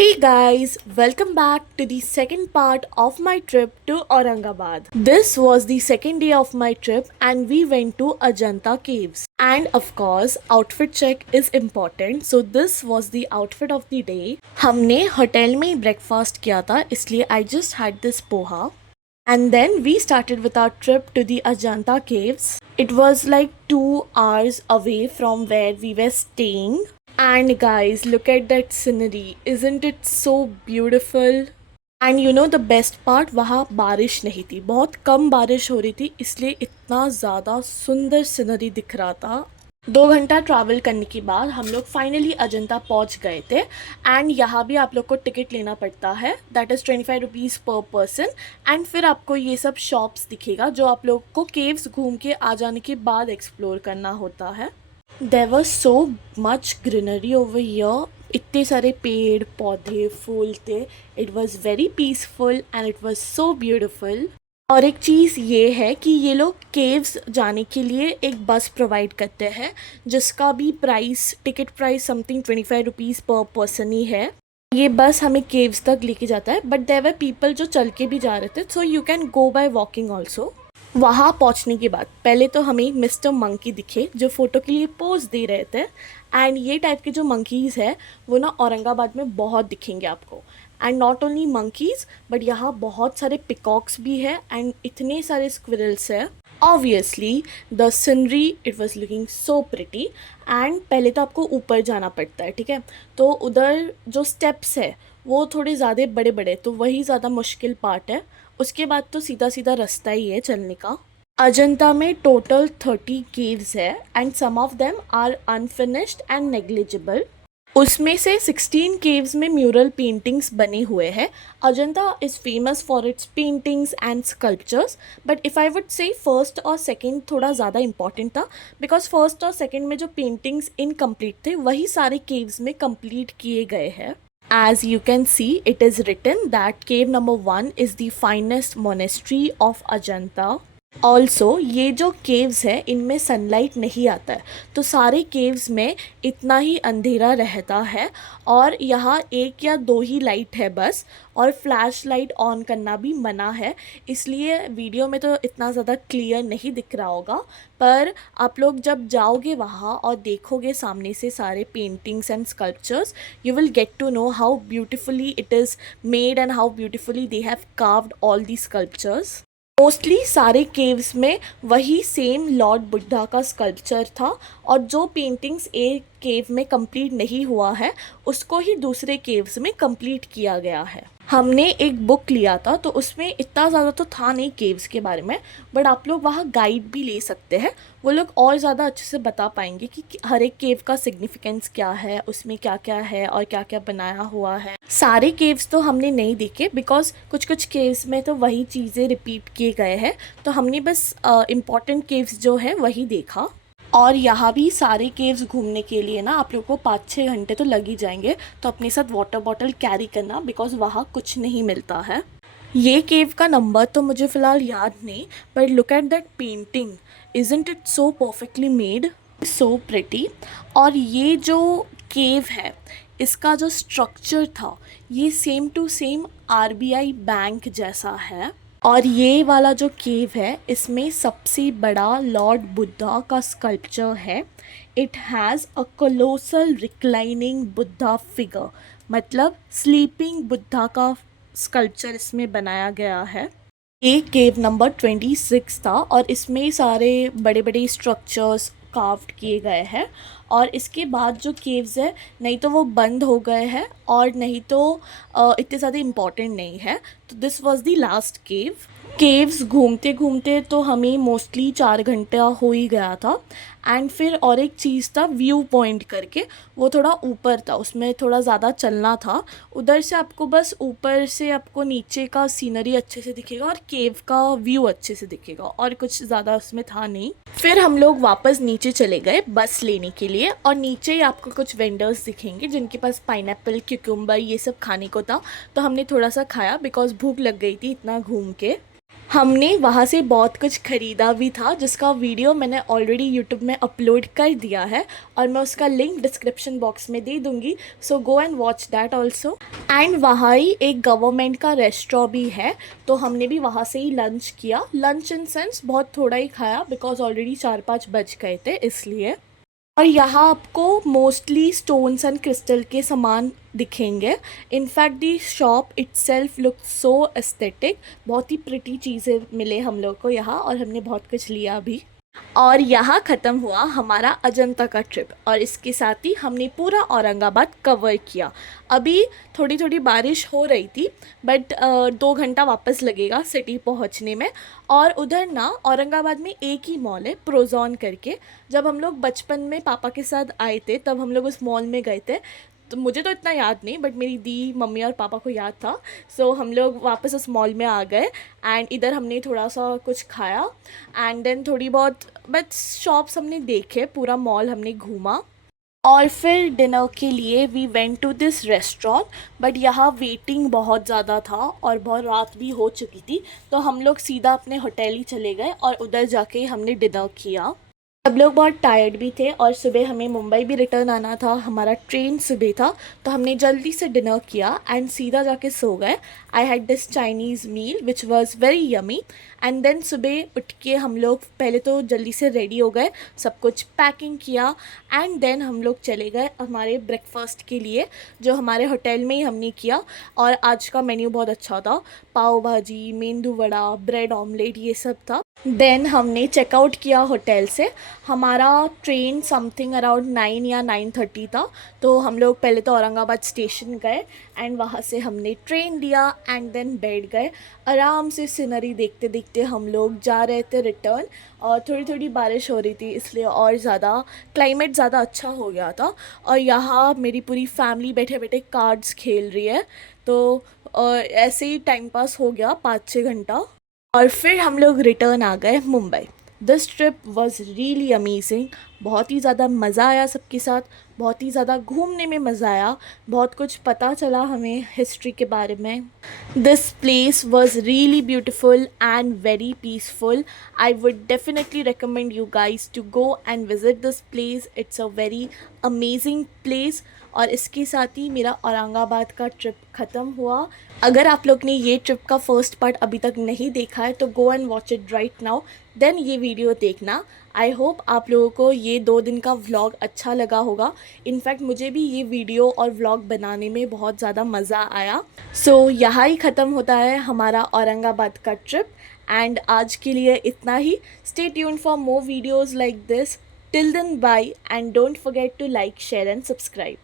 Hey guys, welcome back to the second part of my trip to Aurangabad. This was the second day of my trip and we went to Ajanta Caves. And of course, outfit check is important. So this was the outfit of the day. हमने hotel में ही breakfast किया था इसलिए I just had this poha. And then we started with our trip to the Ajanta Caves. It was like 2 hours away from where we were staying. And guys, look at that scenery. Isn't it so beautiful? And you know the best part, वहाँ बारिश नहीं थी, बहुत कम बारिश हो रही थी, इसलिए इतना ज़्यादा सुंदर सीनरी दिख रहा था। 2 घंटा ट्रैवल करने के बाद हम लोग फाइनली अजंता पहुँच गए थे। एंड यहाँ भी आप लोग को टिकट लेना पड़ता है, दैट इज़ 25 रुपीज़ पर पर्सन। एंड फिर आपको ये सब शॉप्स दिखेगा जो आप लोग को केव्स घूम के आ जाने के बाद एक्सप्लोर करना होता है। There was so much greenery over here. इतने सारे पेड़ पौधे फूल थे। It was very peaceful and it was so beautiful. और एक चीज़ ये है कि ये लोग केव्स जाने के लिए एक बस प्रोवाइड करते हैं जिसका भी price, ticket price something 25 rupees पर पर्सन ही है। ये बस हमें केव्स तक लेके जाता है, बट देयर वर पीपल जो चल के भी जा रहे थे, so you can go by walking also. वहाँ पहुँचने के बाद पहले तो हमें मिस्टर मंकी दिखे जो फ़ोटो के लिए पोज दे रहे थे। एंड ये टाइप के जो मंकीज़ है वो ना औरंगाबाद में बहुत दिखेंगे आपको। And not only monkeys but यहाँ बहुत सारे पिकॉक्स भी है एंड इतने सारे स्क्विरल्स है। Obviously the scenery it was looking so pretty. And पहले तो आपको ऊपर जाना पड़ता है, ठीक है, तो उधर जो स्टेप्स है वो थोड़े ज़्यादा बड़े बड़े, तो वही ज़्यादा मुश्किल पार्ट है। उसके बाद तो सीधा सीधा रास्ता ही है चलने का। अजंता में टोटल 30 केव्स है and some of them are unfinished and negligible. उसमें से 16 केव्स में म्यूरल पेंटिंग्स बने हुए हैं। Ajanta is famous for its paintings and sculptures, but if I would say first और सेकंड थोड़ा ज़्यादा इंपॉर्टेंट था, बिकॉज फर्स्ट और सेकंड में जो पेंटिंग्स इनकम्प्लीट थे वही सारे केव्स में कंप्लीट किए गए हैं। As you can see, it is written that cave number 1 is the finest monastery of Ajanta. Also ये जो केव्स है इनमें सनलाइट नहीं आता है, तो सारे केव्स में इतना ही अंधेरा रहता है और यहाँ 1 या 2 ही लाइट है बस, और फ्लैश लाइट ऑन करना भी मना है। इसलिए वीडियो में तो इतना ज़्यादा क्लियर नहीं दिख रहा होगा, पर आप लोग जब जाओगे वहाँ और देखोगे सामने से सारे paintings and sculptures, you will get to know how beautifully it is made and how beautifully they have carved all the sculptures. Mostly सारे केव्स में वही सेम लॉर्ड बुद्धा का स्कल्पचर था, और जो पेंटिंग्स एक केव में कंप्लीट नहीं हुआ है उसको ही दूसरे केव्स में कंप्लीट किया गया है। हमने एक बुक लिया था तो उसमें इतना ज़्यादा तो था नहीं केव्स के बारे में, बट आप लोग वहाँ गाइड भी ले सकते हैं, वो लोग और ज़्यादा अच्छे से बता पाएंगे कि हर एक केव का सिग्निफिकेंस क्या है, उसमें क्या क्या है और क्या क्या बनाया हुआ है। सारे केव्स तो हमने नहीं देखे बिकॉज कुछ कुछ केव्स में तो वही चीज़ें रिपीट किए गए हैं, तो हमने बस इम्पॉर्टेंट केव्स जो है वही देखा। और यहाँ भी सारे केव्स घूमने के लिए ना आप लोग को 5-6 घंटे तो लग ही जाएंगे, तो अपने साथ वाटर बॉटल कैरी करना बिकॉज वहाँ कुछ नहीं मिलता है। ये केव का नंबर तो मुझे फ़िलहाल याद नहीं, but look at that painting, isn't it so perfectly made, so pretty. और ये जो केव है इसका जो स्ट्रक्चर था ये same to same RBI bank जैसा है। और ये वाला जो केव है इसमें सबसे बड़ा लॉर्ड बुद्धा का स्कल्पचर है। It has a colossal reclining Buddha figure, मतलब स्लीपिंग बुद्धा का स्कल्पचर इसमें बनाया गया है। ये केव नंबर 26 था और इसमें सारे बड़े बड़े स्ट्रक्चर्स कार्व्ड किए गए हैं। और इसके बाद जो केव्स है नहीं तो वो बंद हो गए हैं और नहीं तो इतने ज़्यादा इम्पॉर्टेंट नहीं है, तो this was the last cave. Caves घूमते घूमते तो हमें मोस्टली 4 घंटा हो ही गया था। एंड फिर और एक चीज़ था व्यू पॉइंट करके, वो थोड़ा ऊपर था, उसमें थोड़ा ज़्यादा चलना था। उधर से आपको बस ऊपर से आपको नीचे का सीनरी अच्छे से दिखेगा और केव का व्यू अच्छे से दिखेगा, और कुछ ज़्यादा उसमें था नहीं। फिर हम लोग वापस नीचे चले गए बस लेने के लिए, और नीचे ही आपको कुछ वेंडर्स दिखेंगे जिनके पास पाइनएप्पल, क्यूकम्बर ये सब खाने को था, तो हमने थोड़ा सा खाया बिकॉज भूख लग गई थी इतना घूम के। हमने वहाँ से बहुत कुछ ख़रीदा भी था जिसका वीडियो मैंने ऑलरेडी यूट्यूब में अपलोड कर दिया है और मैं उसका लिंक डिस्क्रिप्शन बॉक्स में दे दूँगी, so go and watch that also. And वहाँ ही एक गवर्नमेंट का रेस्टोरेंट भी है, तो हमने भी वहाँ से ही लंच किया। लंच इन सेंस बहुत थोड़ा ही खाया बिकॉज ऑलरेडी 4-5 बज गए थे इसलिए। और यहाँ आपको मोस्टली स्टोन्स एंड क्रिस्टल के सामान दिखेंगे। In fact the shop itself look so aesthetic. बहुत ही प्रिटी चीज़ें मिले हम लोग को यहाँ और हमने बहुत कुछ लिया भी। और यहाँ ख़त्म हुआ हमारा अजंता का ट्रिप और इसके साथ ही हमने पूरा औरंगाबाद कवर किया। अभी थोड़ी थोड़ी बारिश हो रही थी बट 2 घंटा वापस लगेगा सिटी पहुँचने में। और उधर ना औरंगाबाद में एक ही मॉल है प्रोजॉन करके। जब हम लोग बचपन में पापा के साथ आए थे तब हम लोग उस मॉल में गए थे, तो मुझे तो इतना याद नहीं बट मेरी दी मम्मी और पापा को याद था। सो हम लोग वापस उस मॉल में आ गए एंड इधर हमने थोड़ा सा कुछ खाया एंड देन थोड़ी बहुत बट शॉप्स हमने देखे, पूरा मॉल हमने घूमा। और फिर डिनर के लिए we went to this restaurant but यहाँ वेटिंग बहुत ज़्यादा था और बहुत रात भी हो चुकी थी, तो हम लोग सीधा अपने होटल ही चले गए और उधर जाके हमने डिनर किया। सब लोग बहुत टायर्ड भी थे और सुबह हमें मुंबई भी रिटर्न आना था, हमारा ट्रेन सुबह था, तो हमने जल्दी से डिनर किया एंड सीधा जाके सो गए। I had this Chinese meal which was very yummy. And then सुबह उठ के हम लोग पहले तो जल्दी से रेडी हो गए, सब कुछ पैकिंग किया एंड देन हम लोग चले गए हमारे ब्रेकफास्ट के लिए जो हमारे होटल में ही हमने किया। और आज का मेन्यू बहुत अच्छा था, पाव भाजी, मेंदू वड़ा, ब्रेड ऑमलेट, ये सब था। देन हमने चेकआउट किया होटल से। हमारा ट्रेन समथिंग अराउंड 9 या 9:30 था, तो हम लोग पहले तो औरंगाबाद स्टेशन गए एंड वहाँ से हमने ट्रेन लिया एंड देन बैठ गए। आराम से सीनरी देखते देखते हम लोग जा रहे थे रिटर्न। और थोड़ी थोड़ी बारिश हो रही थी इसलिए और ज़्यादा क्लाइमेट ज़्यादा अच्छा हो गया था। और यहाँ मेरी पूरी फैमिली बैठे बैठे कार्ड्स खेल रही है, तो ऐसे ही टाइम पास हो गया 5-6 घंटा। और फिर हम लोग रिटर्न आ गए Mumbai. This trip was really amazing. बहुत ही ज़्यादा मज़ा आया सबके साथ, बहुत ही ज़्यादा घूमने में मज़ा आया, बहुत कुछ पता चला हमें हिस्ट्री के बारे में। This place was really beautiful and very peaceful. I would definitely recommend you guys to go and visit this place. It's a very amazing place। और इसके साथ ही मेरा औरंगाबाद का ट्रिप ख़त्म हुआ। अगर आप लोग ने ये ट्रिप का फर्स्ट पार्ट अभी तक नहीं देखा है तो go and watch it right now, then ये वीडियो देखना। आई होप आप लोगों को ये 2 दिन का व्लॉग अच्छा लगा होगा। इनफैक्ट मुझे भी ये वीडियो और व्लॉग बनाने में बहुत ज़्यादा मज़ा आया। सो यहाँ ही ख़त्म होता है हमारा औरंगाबाद का ट्रिप एंड आज के लिए इतना ही। Stay tuned for more videos like this. Till then bye and don't forget to like, share and subscribe.